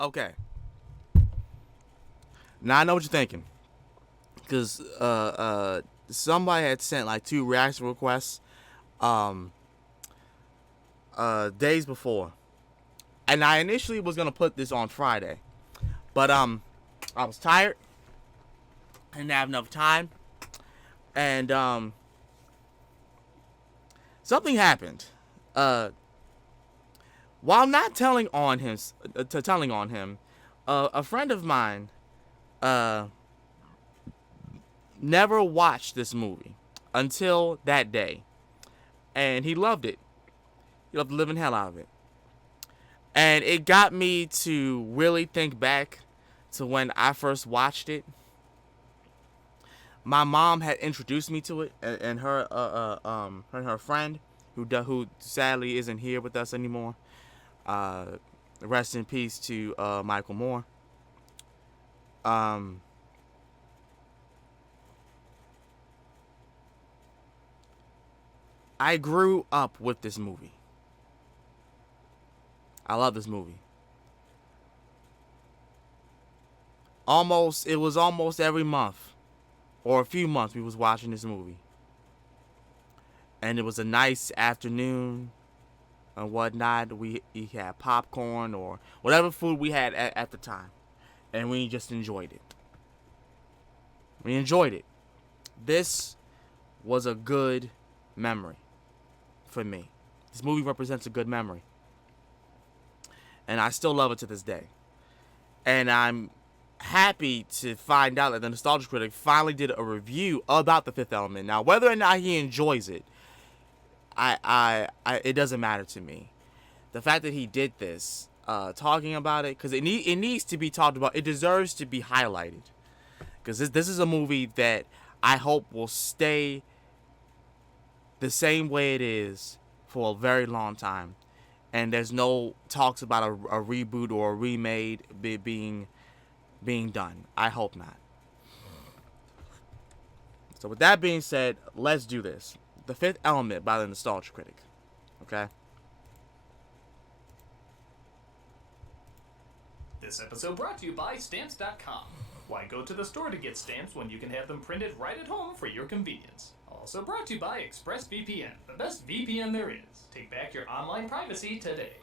Okay. Now I know what you're thinking, because somebody had sent like 2 reaction requests um days before, and I initially was gonna put this on Friday, but I was tired, I didn't have enough time, and something happened. Uh, while not telling on him, a friend of mine uh never watched this movie until that day, and he loved it. He loved the living hell out of it. And it got me to really think back to when I first watched it. My mom had introduced me to it, and her friend, who sadly isn't here with us anymore. Uh, Rest in peace to Michael Moore. Um, I grew up with this movie. I love this movie. It was almost every month or a few months we was watching this movie. And it was a nice afternoon and whatnot. We had popcorn or whatever food we had at the time. And we just enjoyed it. We enjoyed it. This was a good memory for me. This movie represents a good memory. And I still love it to this day. And I'm happy to find out that the Nostalgia Critic finally did a review about The Fifth Element. Now, whether or not he enjoys it, it doesn't matter to me. The fact that he did this, talking about it, because it needs to be talked about. It deserves to be highlighted. Because this is a movie that I hope will stay the same way it is for a very long time. And there's no talks about a reboot or a remade being done. I hope not. So with that being said, let's do this. The Fifth Element by the Nostalgia Critic. Okay? This episode brought to you by Stamps.com. Why go to the store to get stamps when you can have them printed right at home for your convenience? Also brought to you by ExpressVPN, the best VPN there is. Take back your online privacy today.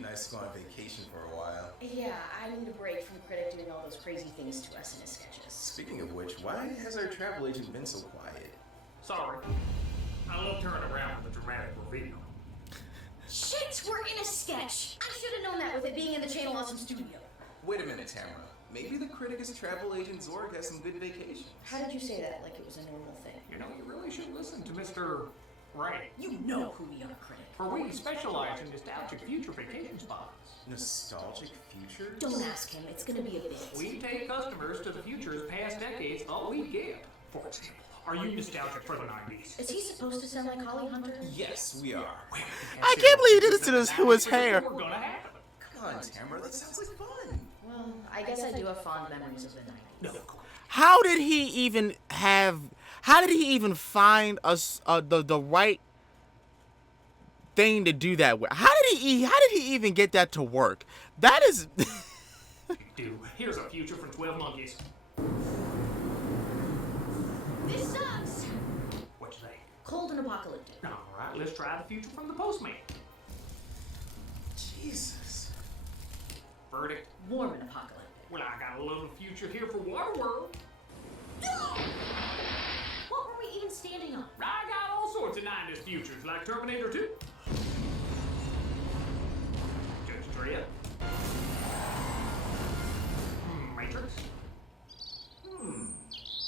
Nice to go on vacation for a while. Yeah, I need a break from Critic doing all those crazy things to us in his sketches. Speaking of which, why has our travel agent been so quiet? Sorry. I love turning around with a dramatic reveal. Shit, we're in a sketch! I should have known that with it being in the Channel Awesome studio. Wait a minute, Tamara. Maybe the Critic's travel agent Zorg has some good vacations. How did you say that like it was a normal thing? You know, you really should listen to Mr. Right. You know who we are, Critic. For we specialize in nostalgic future vacation spots. Nostalgic future? Don't ask him, it's gonna be a bit. We take customers to the futures past decades all we get. For example, are you nostalgic for the 90s? Is he supposed to sound like Holly Hunter? Yes, we are. I can't believe you did this to his hair. We're gonna happen. Come on, Tamara, that sounds like fun. Well, I guess I do have fond memories of the 90s. No. How did he even find us the right thing to do that with? How did he even get that to work? That is Dude, here's a future from 12 Monkeys. This sucks! What you think? Cold and apocalyptic. Alright, let's try the future from the Postman. Jesus. Verdict? Warm and apocalyptic. Well, I got a little future here for Waterworld. What were we even standing on? I got all sorts of 90s futures, like Terminator 2. Judge Dredd. Matrix.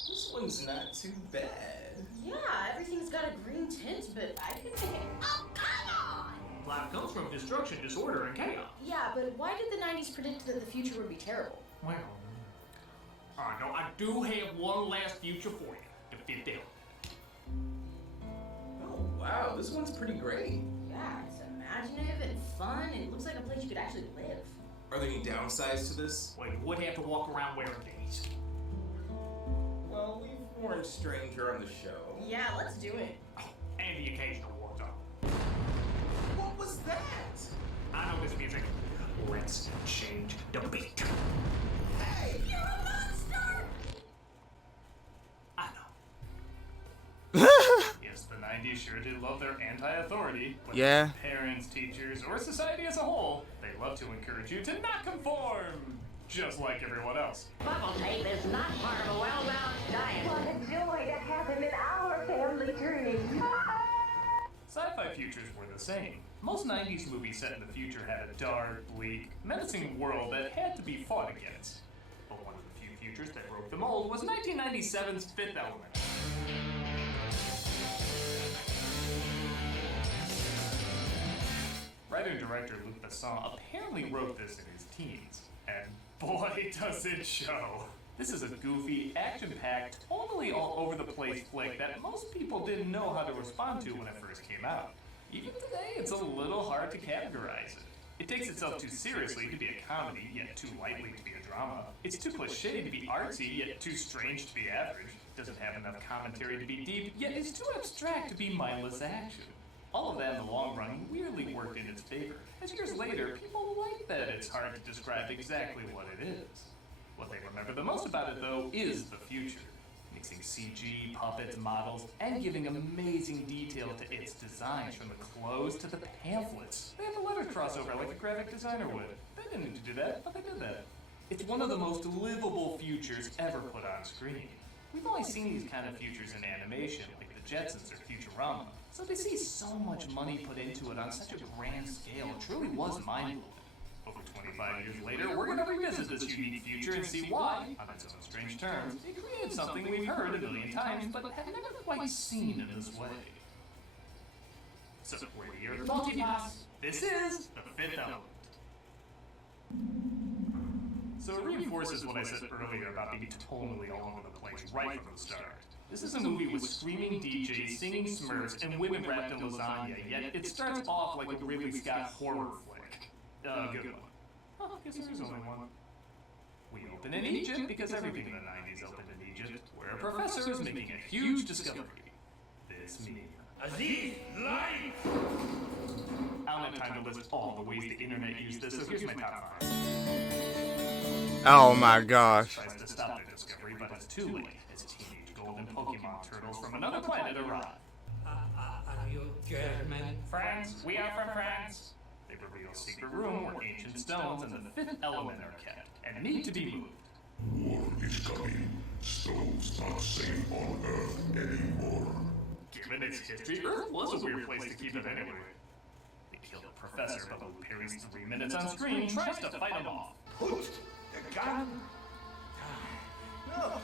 This one's not too bad. Yeah, everything's got a green tint, but I didn't think it. Oh, come on! Life comes from destruction, disorder, and chaos. Yeah, but why did the 90s predict that the future would be terrible? Well, no, I do have one last future for you. The fifth element. Oh, wow, this one's pretty great. Yeah, it's imaginative and fun, and it looks like a place you could actually live. Are there any downsides to this? Well, you would have to walk around wearing these. Well, we've warned Stranger on the show. Yeah, let's do it. Oh, and the occasional war zone. What was that? I know this music. Let's change the beat. Hey! You're a monster! I know. Yes, the 90s sure did love their anti-authority. But Yeah. Parents, teachers, or society as a whole, they love to encourage you to not conform. Just like everyone else. Bubble tape is not part of a well-balanced diet. What a joy to have him in our family journey. Sci-fi futures were the same. Most 90s movies set in the future had a dark, bleak, menacing world that had to be fought against. But one of the few futures that broke the mold was 1997's Fifth Element. Writer and director Luc Besson apparently wrote this in his teens, and boy does it show! This is a goofy, action-packed, totally all over the place flick that most people didn't know how to respond to when it first came out. Even today, it's a little hard to categorize it. It takes itself too seriously to be a comedy, yet too lightly to be a drama. It's too cliche to be artsy, yet too strange to be average. Doesn't have enough commentary to be deep, yet is too abstract to be mindless action. All of that in the long run weirdly worked in its favor, as years later, people like that it's hard to describe exactly what it is. What they remember the most about it, though, is the future. Mixing CG, puppets, models, and giving amazing detail to its designs, from the clothes to the pamphlets. They had the letters cross over like a graphic designer would. They didn't need to do that, but they did that. It's one of the most livable futures ever put on screen. We've only seen these kind of futures in animation, like the Jetsons or Futurama. So to see so much money put into it on such a grand scale truly was mind-blowing. Over 25 years later, we're going to revisit this unique future and see why, on its own strange terms, it created something we've heard a million times but have never quite seen in this way. So, we're here at the Multipass. This is the Fifth Element. So it reinforces what I said earlier about being tonally all over the place right from the start. This is a movie with screaming DJs, singing Smurfs, and women wrapped in lasagna, yet it starts off like a Ridley Scott horror flick. Good one. Oh, I guess there is only one. We open in Egypt because everything in the 90s opened in Egypt, where a professor is making a huge discovery. This meme. Aziz, life! I don't have time to list all the ways the internet used this, so here's my top 5. Oh my gosh. Tries to stop the discovery, but it's too late, as teenage golden Pokemon turtles from another planet arrive. Are you German? France, we are from France. They reveal a secret room where ancient stones and the Fifth Element are kept, and need to be moved. War is coming. Stones not safe on Earth anymore. Given its history, Earth was a weird place to keep it anyway. They kill the professor, but when Perry's 3 minutes on screen tries to fight him off. Put the gun. No!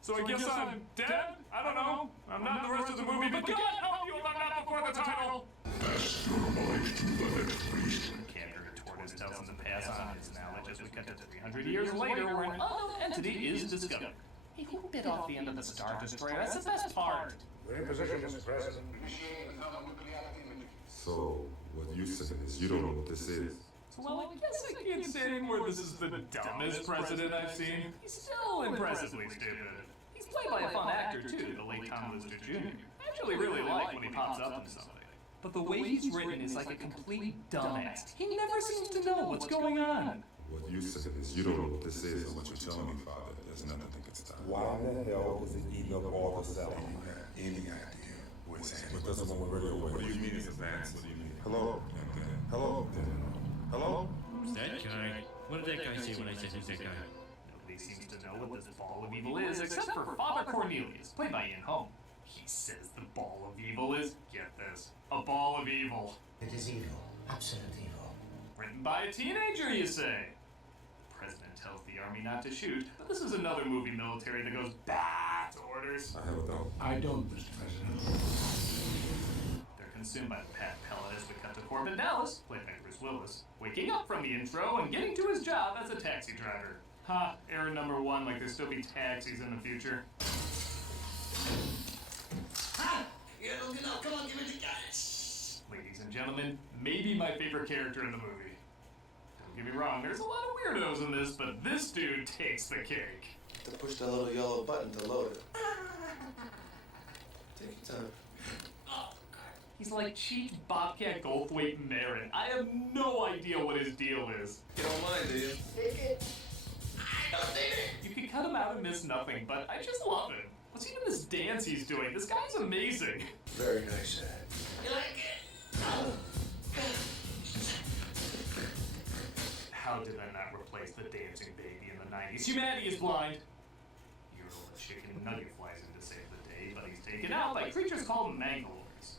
So I guess I'm dead? I don't know. I'm not the rest of the movie, but God help you if I'm not before the title! Pass your knowledge to the next priest. Cantor Tortoise tells him to pass on his knowledge as we cut to 300 years later, where an unknown entity is discovered. Hey, who bit off the end of the Star Destroyer? That's the best part. We're in position, Mr. President. So, what you said is you don't know what this is. Well, I guess I can't say anymore this is the dumbest president I've seen. He's still impressively stupid. He's played by a fun actor, too, the late Tom Lister Jr. I actually really like when he pops up in something. But the way he's written is like a complete dumbass. He never seems to know what's going on. What you said is you don't know what this is, and what you're telling me, Father, there's nothing that can stop. Why the hell was it eating up all the cells? Do you have any idea what's happening? But doesn't want radio away. What do you mean it's advanced? What do you mean? Hello? Hello? Hello? Who's that guy? What did that guy say when I said who's that guy? Nobody seems to know what this ball of evil is, except for Father Cornelius, played by Ian Holm. He says the ball of evil is, get this, a ball of evil. It is evil. Absolute evil. Written by a teenager, you say? The president tells the army not to shoot, but this is another movie military that goes back to orders. I have a doubt. I don't, Mr. President. They're consumed by the Pat pellet as we cut to Corbin Dallas, played by Bruce Willis, waking up from the intro and getting to his job as a taxi driver. Ha, error number one, like there'll still be taxis in the future. Ha! Yeah, come on, give it the guys. Ladies and gentlemen, maybe my favorite character in the movie. Don't get me wrong, there's a lot of weirdos in this, but this dude takes the cake. To push that little yellow button to load it. Take your time. He's like Chief Bobcat Goldthwait Marin. I have no idea what his deal is. You don't mind, do you? You could cut him out and miss nothing, but I just love him. What's even this dance he's doing? This guy's amazing. Very nice, Dad. You like it? How did I not replace the dancing baby in the 90s? Humanity is blind. Your old chicken nugget flies in to save the day, but he's taken out by creatures called Mangalores.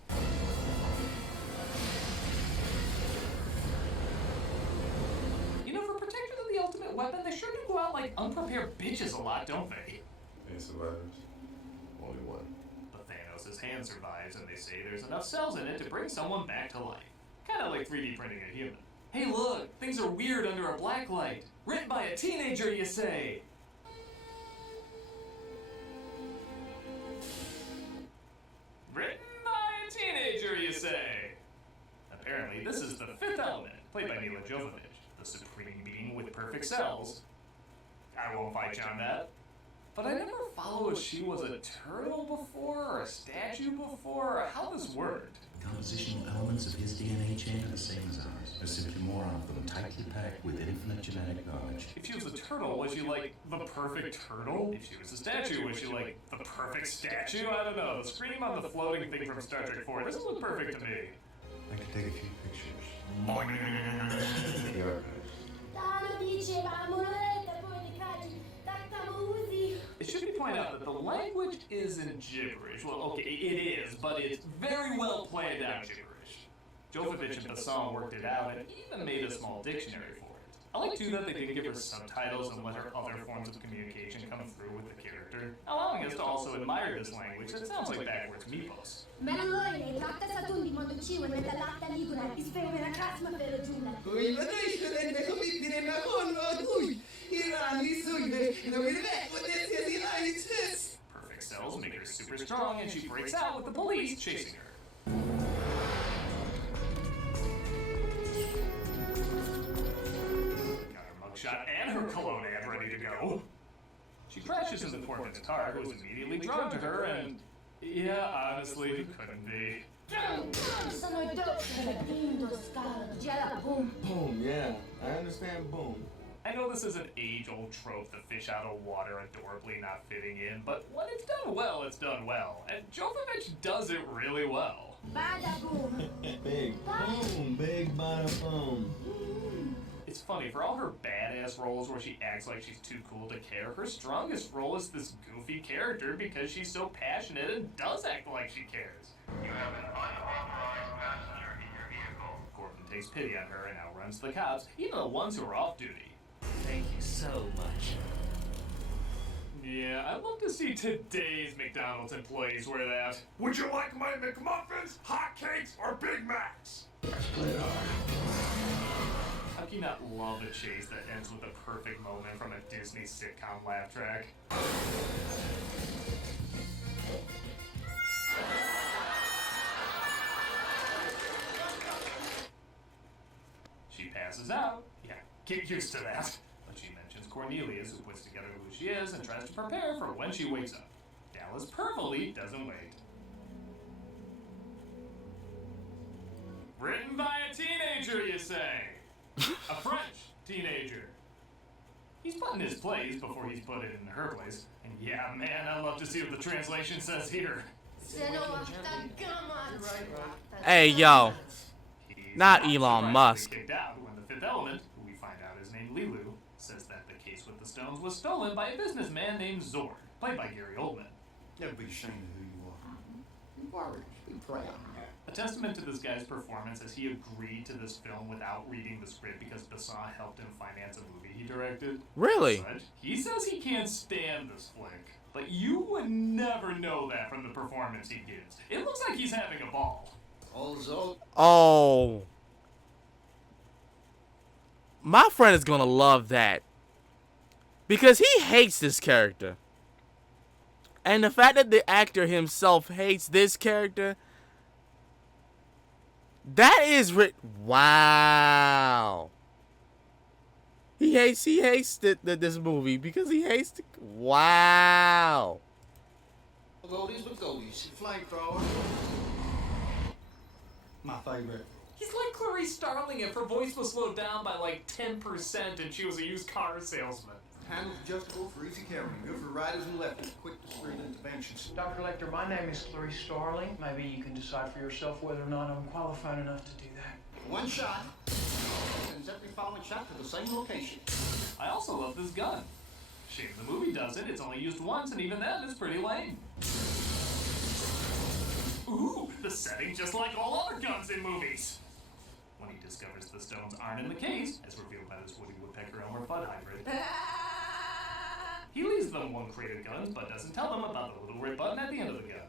You know, for protectors of the ultimate weapon, they sure do go out like unprepared bitches a lot, don't they? Any survivors? Only one. But Thanos' hand survives, and they say there's enough cells in it to bring someone back to life. Kinda like 3D printing a human. Hey look, things are weird under a black light. Written by a teenager, you say? Written by a teenager, you say? Apparently, this is the fifth element, played by Mila Jovovich, the supreme being with perfect cells. I won't fight you on that. But I never followed if she was a turtle before, or a statue before, or how this worked. The compositional elements of his DNA chain are the same as ours. There's simply more of them, tightly packed with infinite genetic knowledge. If she was a turtle, was she like the perfect turtle? If she was a statue, was she like the perfect statue? I don't know. The scream on the floating thing from Star Trek 4 doesn't look perfect to me. I could take a few pictures. It should be pointed out that the language isn't gibberish. Well, okay, it is, but it's very well planned out gibberish. Jovovich and Basson worked it out and even made a small dictionary for it. I like too that they didn't give her subtitles and let her other forms of communication come through with the character, allowing us to also admire this language that sounds like backwards meepos. Perfect cells make her super strong, and she breaks out with the police chasing her. Got her mugshot and her cologne ad ready to go. She crashes into Corbin's car, who is immediately drawn to her, and yeah, honestly, who couldn't be? Boom, yeah. I understand boom. I know this is an age-old trope, the fish out of water adorably not fitting in, but when it's done well, it's done well. And Jovovich does it really well. Big boom, big bada boom. It's funny, for all her badass roles where she acts like she's too cool to care, her strongest role is this goofy character because she's so passionate and does act like she cares. You have an unauthorized passenger in your vehicle. Corbin takes pity on her and outruns the cops, even the ones who are off duty. Thank you so much. Yeah, I'd love to see today's McDonald's employees wear that. Would you like my McMuffins, hotcakes, or Big Macs? How can you not love a chase that ends with a perfect moment from a Disney sitcom laugh track? She passes out. Yeah, get used to that. But she mentions Cornelius, who puts together who she is and tries to prepare for when she wakes up. Dallas perfectly doesn't wait. Written by a teenager, you say? A French teenager. He's put in his place before he's put it in her place. And yeah, man, I love to see what the translation says here. Hey, yo. He's Not Elon surprisingly Musk. Kicked out when the Fifth Element, who we find out is named Lilu, says that the case with the stones was stolen by a businessman named Zord, played by Gary Oldman. Never be ashamed of who you are. You are rich. should be proud. A testament to this guy's performance as he agreed to this film without reading the script because Besson helped him finance a movie he directed. Really? But he says he can't stand this flick, but you would never know that from the performance he gives. It looks like he's having a ball. Oh. My friend is gonna love that. Because he hates this character. And the fact that the actor himself hates this character, that is wow. He hates this movie because he hates wow. Goldies with goldies. Flamethrower. My favorite. He's like Clarice Starling if her voice was slowed down by like 10% and she was a used car salesman. Handles adjustable for easy carrying. Good for riders and lefties. Quick to screen interventions. Dr. Lecter, my name is Clarice Starling. Maybe you can decide for yourself whether or not I'm qualified enough to do that. One shot. Sends every following shot to the same location. I also love this gun. Shame the movie does it. It's only used once, and even then, it's pretty lame. Ooh, the setting just like all other guns in movies. When he discovers the stones aren't in the case, as revealed by this Woody Woodpecker Elmer Fudd hybrid, he leaves them one crate of guns, but doesn't tell them about the little red button at the end of the gun.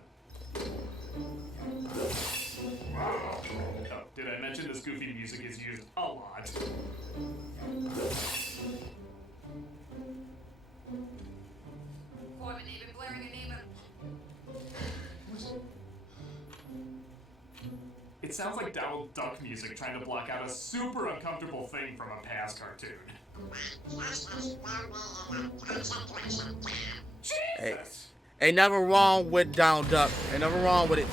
Oh, did I mention this goofy music is used a lot? Corbin, even blaring an even. It sounds like Donald Duck music trying to block out a super uncomfortable thing from a past cartoon. Jesus! Ain't nothing wrong with Donald Duck. Ain't nothing wrong with it.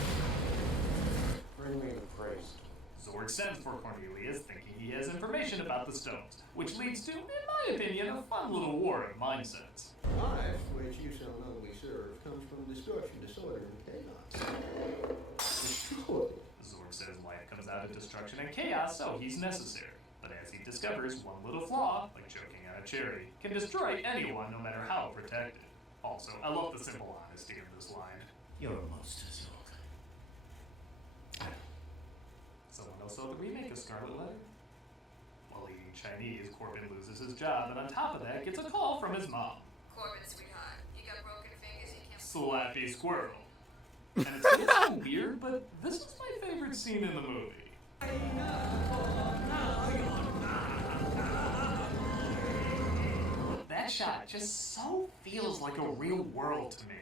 Bring me the praise. Zorg sends for Cornelius, thinking he has information about the stones, which leads to, in my opinion, a fun little war of mindsets. Life, which you so nobly serve, comes from destruction, disorder, and chaos. Destroy. Zorg says life comes out of destruction and chaos, so he's necessary. But as he discovers, one little flaw, like choking on a cherry, can destroy anyone no matter how protected. Also, I love the simple honesty of this line. You're a monster, Zorg. Someone else saw the remake of Scarlet Letter? While eating Chinese, Corbin loses his job, and on top of that, gets a call from his mom. Corbin, sweetheart, you got broken fingers, you can't... Slappy squirrel. And it's so weird, but this is my favorite scene in the movie. That shot just so feels like a real world to me.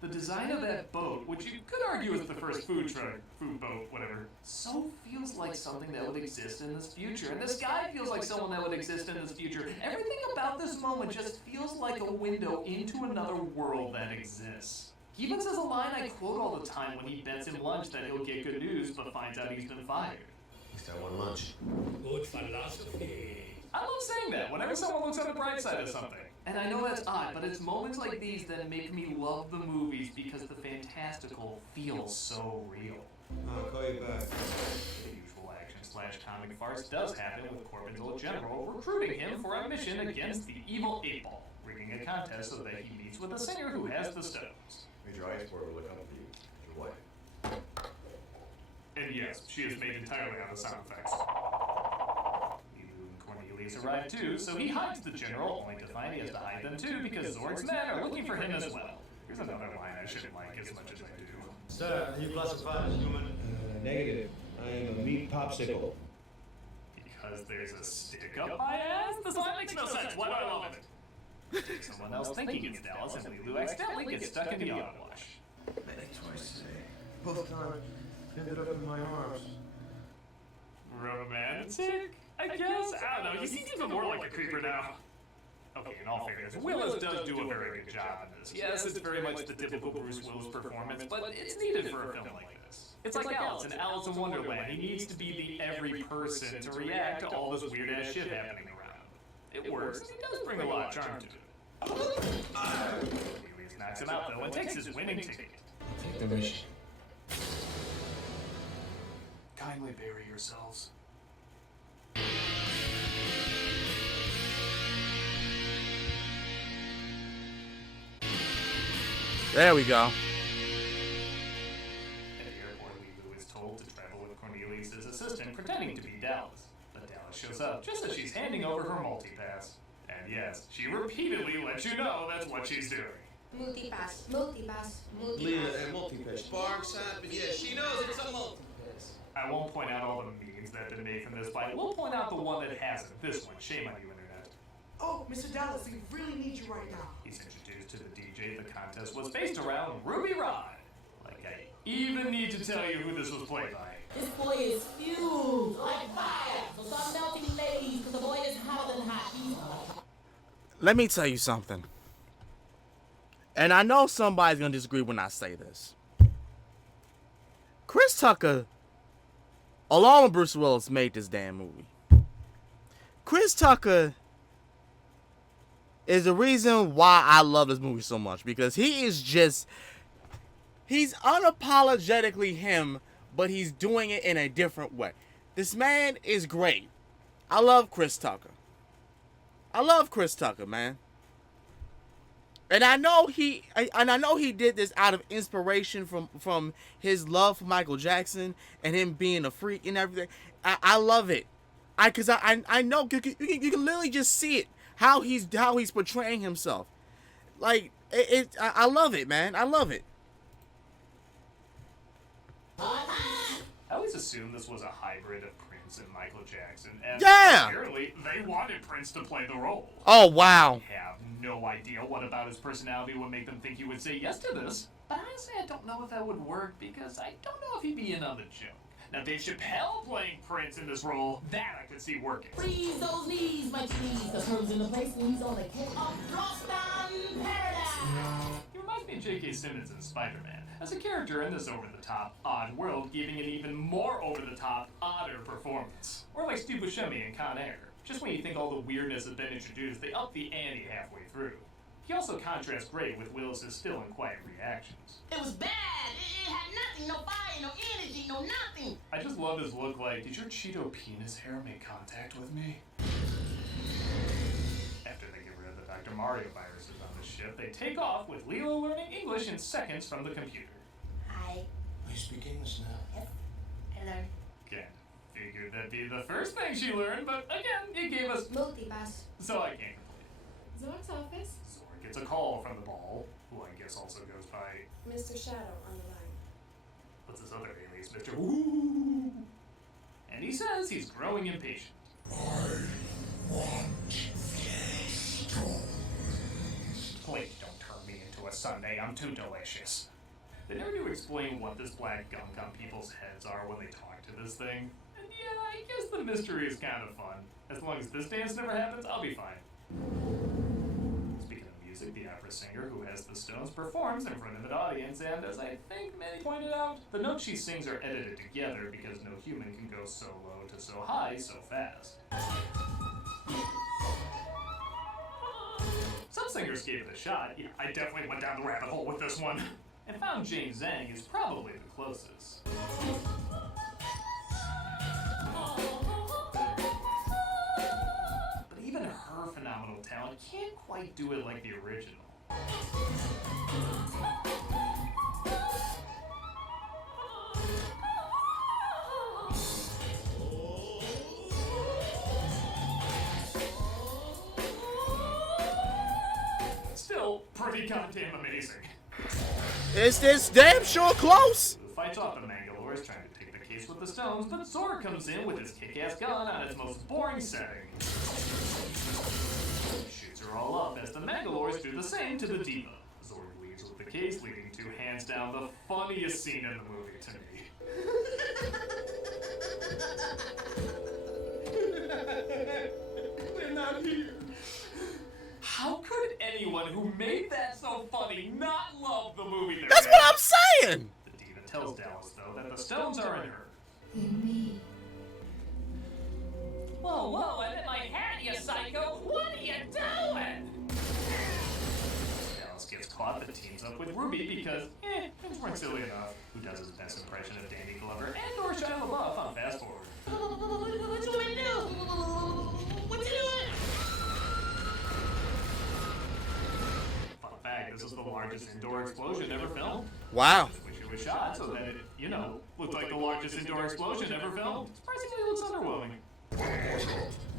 The design of that boat, which you could argue is the first food boat, whatever, so feels like something that would exist in this future. And this guy feels like someone that would exist in this future. Everything about this moment just feels like a window into another world that exists. He even says a line I quote all the time when he bets him lunch that he'll get good news but finds out he's been fired. He's got one lunch. Good philosophy. I love saying that whenever someone looks on the bright side of something. And I know that's odd, but it's moments like these that make me love the movies because the fantastical feels so real. I'll call you back. The usual action/comic farce does happen with Corbin's old general recruiting him for a mission against the evil 8-Ball, rigging a contest so that he meets with a singer who has the stones. Major Iceborne will look up for you. Your wife. And yes, she is made entirely out of sound effects. Lilu and Cornelius arrive too, so he hides the general, only to find he has to hide them too because Zorg's men are looking for him as well. Here's another line I shouldn't like as much as I do. Sir, are you classified as human? Negative. I am a meat popsicle. Because there's a stick up my ass? This line makes no sense. Why do I love it? Someone else thinking it's Dallas, and Lilu accidentally gets stuck in the auto wash. Many twice today. Both times ended up in my arms. Romantic? I guess? I don't know. He seems even more like a creeper now. Okay, in all fairness, Willis does do a very good job in this. Yes, it's very much the typical Bruce Willis performance, but it's needed for a film like this. It's like Alice in Alice in Wonderland. He needs to be the every person to react to all this weird-ass shit happening around. It works, and he does bring a lot of charm to it. Cornelius knocks him out, though, and takes his winning ticket. Take the mission. Kindly bury yourselves. There we go. At the this up just as she's handing over her multipass. And yes, she repeatedly lets you know that's what she's doing. Multipass. Leela, that multi-pass. Sparks happen. Yeah, she knows it's a multi-pass. I won't point out all the memes that have been made from this fight. We'll point out the one that hasn't. This one. Shame on you, Internet. Oh, Mr. Dallas, we really need you right now. He's introduced to the DJ. The contest was based around Ruby Rod. Like I even need to tell you who this was played by. This boy is fused like fire. So stop melting ladies, because the boy is hotter than hot. He's hot. Let me tell you something. And I know somebody's going to disagree when I say this. Chris Tucker, along with Bruce Willis, made this damn movie. Chris Tucker is the reason why I love this movie so much. Because he's unapologetically him, but he's doing it in a different way. This man is great. I love Chris Tucker. Man. And I know he did this out of inspiration from his love for Michael Jackson and him being a freak and everything. I love it. Because I know you can literally just see it how he's portraying himself. Like I love it, man. I love it. I always assumed this was a hybrid of Prince and Michael Jackson, and yeah! Apparently they wanted Prince to play the role. Oh, wow. I have no idea what about his personality would make them think he would say yes to this, but honestly I don't know if that would work because I don't know if he'd be in on the joke. Now Dave Chappelle playing Prince in this role, that I could see working. Freeze those knees, my knees. The curves in the place when he's on the kick of Lost on Paradise. He reminds me of J.K. Simmons in Spider-Man. As a character in this over-the-top, odd world, giving an even more over-the-top, odder performance. Or like Steve Buscemi in Con Air. Just when you think all the weirdness has been introduced, they up the ante halfway through. He also contrasts great with Willis's still and quiet reactions. It was bad. It had nothing, no fire, no energy, no nothing. I just love his look like, did your Cheeto penis hair make contact with me? After they get rid of the Dr. Mario viruses on the ship, they take off with Lilo learning English in seconds from the computer. Hi. I speak English now. Yes. Hello. Again, figured that'd be the first thing she learned, but again, it gave us multipass. So I can't complain. Zork's office. Zork gets a call from the ball, who I guess also goes by Mr. Shadow on the line. What's his other alias, Mr. Woo? And he says he's growing impatient. Please don't turn me into a sundae, I'm too delicious. They never do explain what this black gum on people's heads are when they talk to this thing. And yeah, I guess the mystery is kind of fun. As long as this dance never happens, I'll be fine. Speaking of music, the opera singer who has the Stones performs in front of an audience, and as I think many pointed out, the notes she sings are edited together because no human can go so low to so high so fast. Some singers gave it a shot. Yeah, I definitely went down the rabbit hole with this one. And found Jane Zhang is probably the closest. But even her phenomenal talent can't quite do it like the original. Still pretty goddamn amazing. Is this damn sure close? Who fights off the Mangalores trying to take the case with the Stones, but Zork comes in with his kick-ass gun on its most boring setting. Shoots her all up as the Mangalores do the same to the Diva. Zork leaves with the case, leading to hands down the funniest scene in the movie to me. They're not here. How could anyone who made that so funny not love the movie they're That's in? what I'm saying! The Diva tells Dallas, though, that the Stones are in her. In me. Whoa, whoa, I'm in my hat, you psycho. What are you doing? Dallas gets caught, but teams up with Ruby because, things weren't silly enough. Who does his best impression of Danny Glover and or Shia LaBeouf on Fast Forward? What you want to do? What you doing? Fun fact, this is the largest indoor explosion ever filmed. Wow. I wish it was shot so that it, looked like the largest indoor explosion ever filmed. Surprisingly, it looks underwhelming.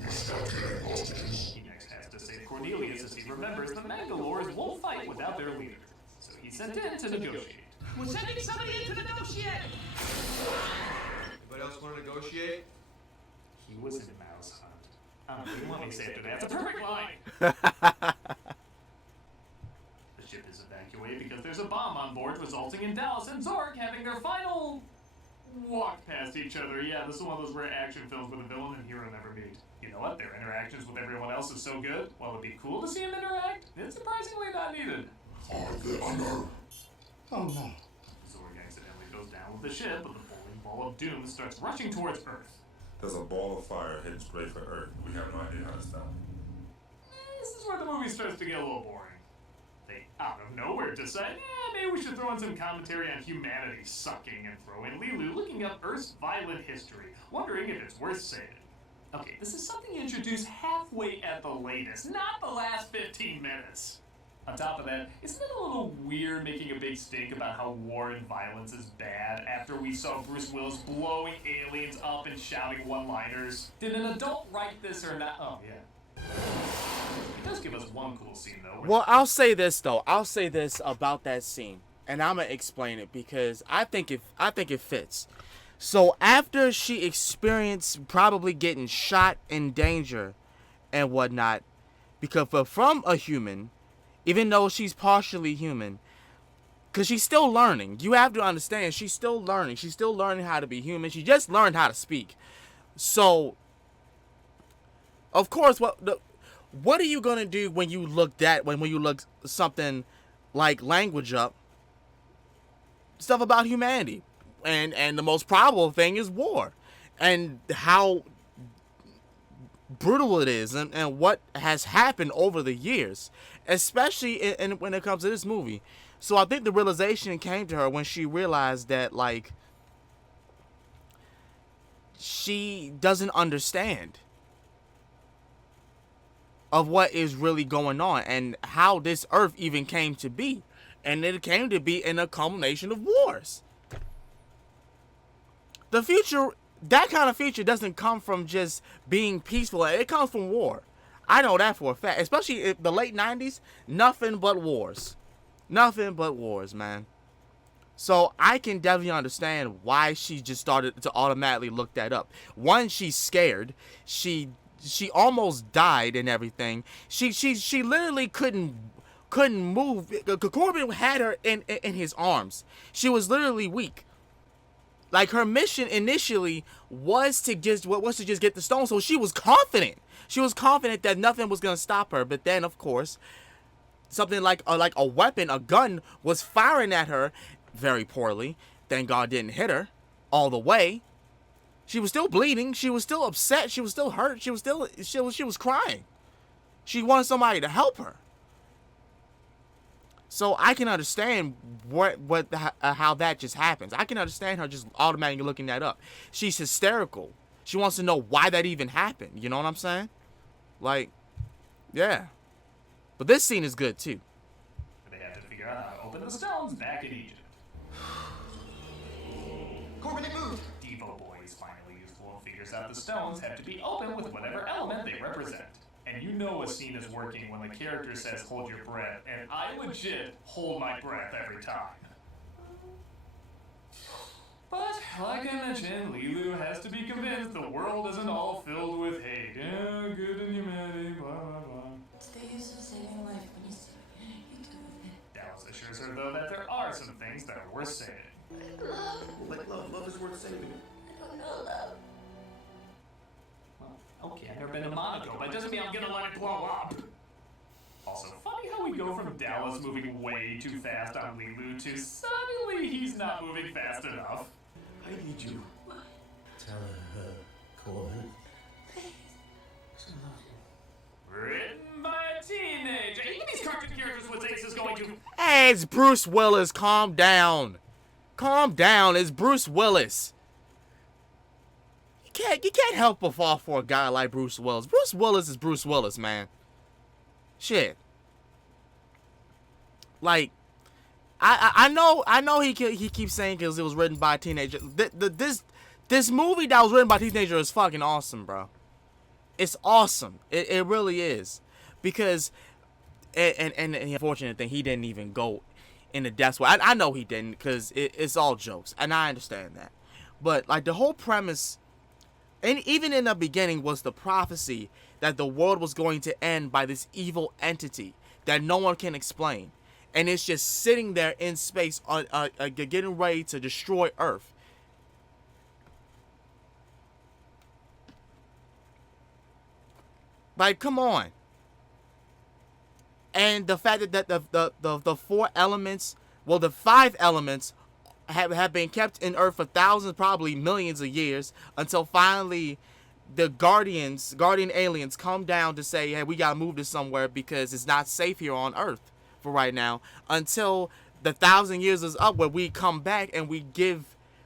Stop killing hostages. He next has to save Cornelius as he remembers the Mandalores won't fight without their leader. So he's sent in to negotiate. We're sending somebody in to negotiate! Anybody else want to negotiate? He was in Mouse Hunt. You want me to say it? That's a perfect line! The ship is evacuated because there's a bomb on board, resulting in Dallas and Zorg having their final walk past each other. Yeah, this is one of those rare action films where the villain and hero never meet. You know what? Their interactions with everyone else is so good. While it'd be cool to see them interact, it's surprisingly not needed. Are they under? Oh no. Zorg accidentally goes down with the ship, but the bowling ball of doom starts rushing towards Earth. There's a ball of fire heading straight for Earth. We have no idea how to stop it. This is where the movie starts to get a little boring. They, out of nowhere, decide, maybe we should throw in some commentary on humanity sucking and throw in Lilu looking up Earth's violent history, wondering if it's worth saving. Okay, this is something you introduce halfway at the latest, not the last 15 minutes. On top of that, isn't it a little weird making a big stink about how war and violence is bad after we saw Bruce Willis blowing aliens up and shouting one-liners? Did an adult write this or not? Oh, yeah. It does give us one cool scene, though. Well, I'll say this, though. I'll say this about that scene, and I'm going to explain it because I think it fits. So after she experienced probably getting shot in danger and whatnot, because from a human, even though she's partially human, because she's still learning. You have to understand, she's still learning. She's still learning how to be human. She just learned how to speak. So, of course, what are you going to do when you look something like language up? Stuff about humanity. And the most probable thing is war. And how brutal it is and what has happened over the years, especially when it comes to this movie. So I think the realization came to her when she realized that, like, she doesn't understand of what is really going on and how this earth even came to be. And it came to be in a culmination of wars. The future, that kind of future doesn't come from just being peaceful. It comes from war. I know that for a fact. Especially in the late 90s, nothing but wars. Nothing but wars, man. So I can definitely understand why she just started to automatically look that up. One, she's scared. She almost died and everything. She literally couldn't move. Corbin had her in his arms. She was literally weak. Like, her mission initially was to just get the stone. So she was confident. She was confident that nothing was gonna stop her. But then, of course, something like a weapon, a gun, was firing at her very poorly. Thank God didn't hit her all the way. She was still bleeding. She was still upset. She was still hurt. She was crying. She wanted somebody to help her. So I can understand how that just happens. I can understand her just automatically looking that up. She's hysterical. She wants to know why that even happened. You know what I'm saying? Like, yeah. But this scene is good too. They have to figure out how to open the stones back in Egypt. Corbin, it moved! Devo Boy is finally useful and figures out the stones have to be open with whatever element they represent. And you know a scene is working when the character says hold your breath, and I legit hold my breath every time. But, like I mentioned, Lilu has to be convinced the world isn't all filled with hate. Yeah, good in humanity, blah, blah, blah. It's the use of saving life when you see it. You do it. Dallas assures her, though, that there are some things that are worth saying. Like love is worth saving. I don't know love. Okay, I've never been to Monaco, but it doesn't mean I'm gonna let it blow up. Also, funny how we go from Dallas moving way too fast on Lilu to suddenly he's not moving fast enough. I need you. Tell her, Corbin. Written by a teenager. Even these cartoon characters would say this is going to... Hey, it's Bruce Willis. Calm down. Calm down. It's Bruce Willis. You can't help but fall for a guy like Bruce Willis. Bruce Willis is Bruce Willis, man. Shit. Like, I know he keeps saying because it was written by a teenager. This movie that was written by a teenager is fucking awesome, bro. It's awesome. It really is. Because, and the unfortunate thing, he didn't even go in the depths. Well, I know he didn't, because it's all jokes, and I understand that. But, like, the whole premise, and even in the beginning, was the prophecy that the world was going to end by this evil entity that no one can explain. And it's just sitting there in space, getting ready to destroy Earth. Like, come on. And the fact that the 4 elements, well, the 5 elements have been kept in Earth for thousands, probably millions of years, until finally the guardian aliens come down to say, hey, we gotta move this somewhere because it's not safe here on Earth for right now, until the 1,000 years is up, where we come back and we give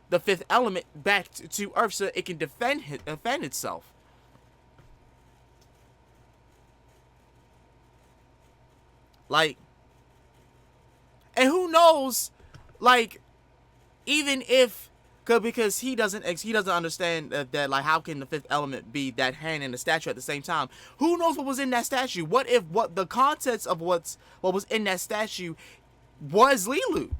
the 5th element back to Earth so it can defend itself. Like, and who knows, like, even if, because he doesn't understand that like, how can the 5th element be that hand in the statue at the same time? Who knows what was in that statue? What if what the contents of what was in that statue was Lilu?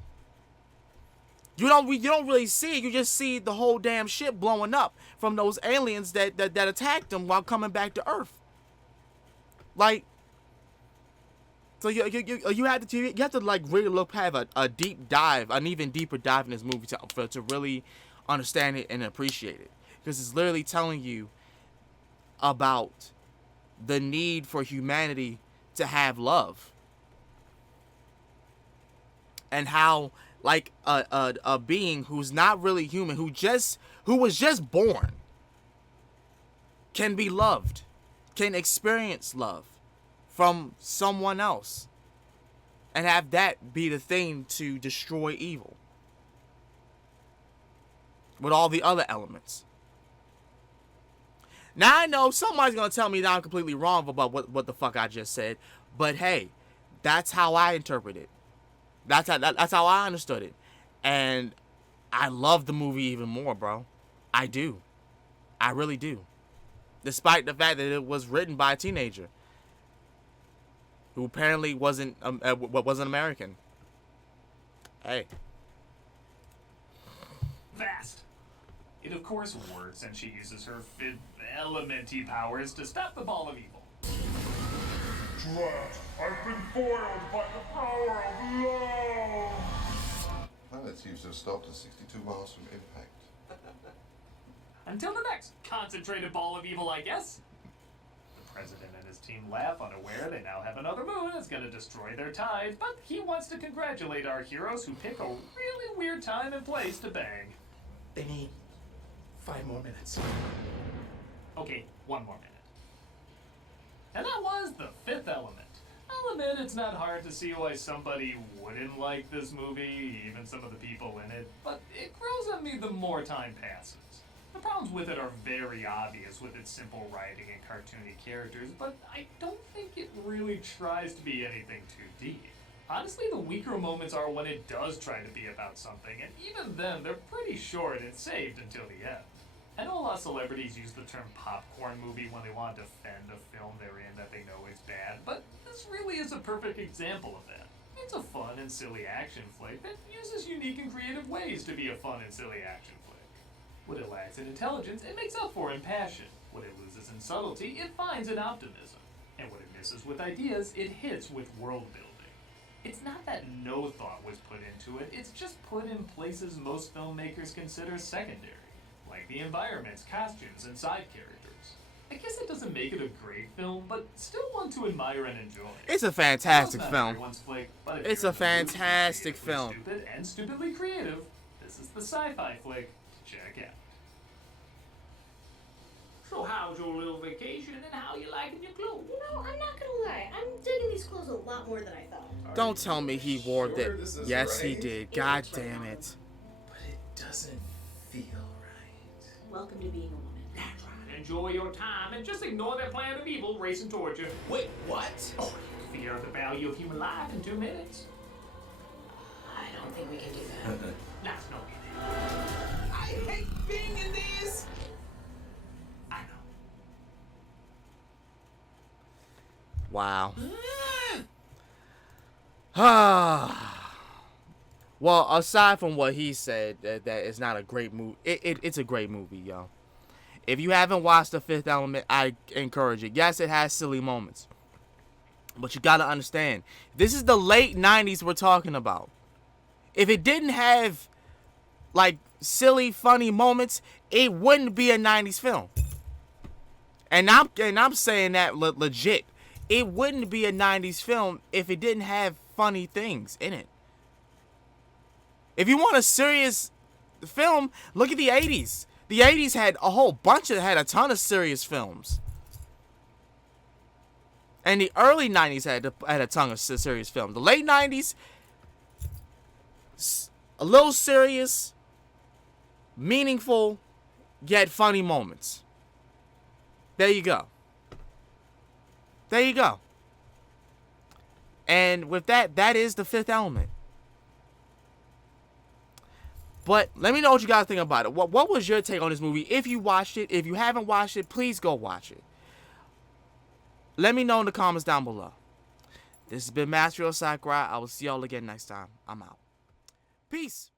You don't really see it. You just see the whole damn ship blowing up from those aliens that attacked them while coming back to Earth. Like, so you have to like really have a deep dive, an even deeper dive in this movie to really understand it and appreciate it, because it's literally telling you about the need for humanity to have love, and how like a being who's not really human, who was just born, can be loved, can experience love from someone else, and have that be the thing to destroy evil with all the other elements. Now I know somebody's gonna tell me that I'm completely wrong about what the fuck I just said, but hey, that's how I interpret it. That's how I understood it, and I love the movie even more, bro. I do, I really do, despite the fact that it was written by a teenager who apparently wasn't American. Hey. Fast. It of course works, and she uses her 5th elementy powers to stop the ball of evil. Drat, I've been foiled by the power of love! Planet seems to have stopped at 62 miles from impact. Until the next concentrated ball of evil, I guess. The president and his team laugh, unaware they now have another moon that's gonna destroy their tides, but he wants to congratulate our heroes who pick a really weird time and place to bang. They need 5 more minutes. Okay, 1 more minute. And that was the 5th element. I'll admit it's not hard to see why somebody wouldn't like this movie, even some of the people in it, but it grows on me the more time passes. The problems with it are very obvious with its simple writing and cartoony characters, but I don't think it really tries to be anything too deep. Honestly, the weaker moments are when it does try to be about something, and even then, they're pretty short and saved until the end. I know a lot of celebrities use the term popcorn movie when they want to defend a film they're in that they know is bad, but this really is a perfect example of that. It's a fun and silly action flick that uses unique and creative ways to be a fun and silly action flick. What it lacks in intelligence, it makes up for in passion. What it loses in subtlety, it finds in optimism. And what it misses with ideas, it hits with world building. It's not that no thought was put into it, it's just put in places most filmmakers consider secondary, like the environments, costumes, and side characters. I guess it doesn't make it a great film, but still one to admire and enjoy. It's a fantastic film. Flick, but it's a fantastic film. Stupid and stupidly creative, this is the sci-fi flick to check out. So how's your little vacation and how you liking your clothes? You know, I'm not gonna lie. I'm digging these clothes a lot more than I thought. Don't tell me he wore that. Yes, he did. God damn it. But it doesn't feel right. Welcome to being a woman. That's right. Enjoy your time and just ignore that plan of evil racing towards you. Wait, what? Oh, fear of the value of human life in 2 minutes. I don't think we can do that. That's no good. I hate being in these. I know. Wow. Well, aside from what he said, that it's not a great movie. It's a great movie, yo. If you haven't watched The Fifth Element, I encourage it. Yes, it has silly moments. But you gotta understand, this is the late 90s we're talking about. If it didn't have, like, silly, funny moments, it wouldn't be a 90s film. And I'm saying that legit. It wouldn't be a 90s film if it didn't have funny things in it. If you want a serious film, look at the 80s. The 80s had a ton of serious films. And the early 90s had a ton of serious films. The late 90s, a little serious, meaningful, yet funny moments. There you go. There you go. And with that, that is The Fifth Element. But let me know what you guys think about it. What was your take on this movie? If you watched it, if you haven't watched it, please go watch it. Let me know in the comments down below. This has been Master Ryo Sakurai. I will see y'all again next time. I'm out. Peace.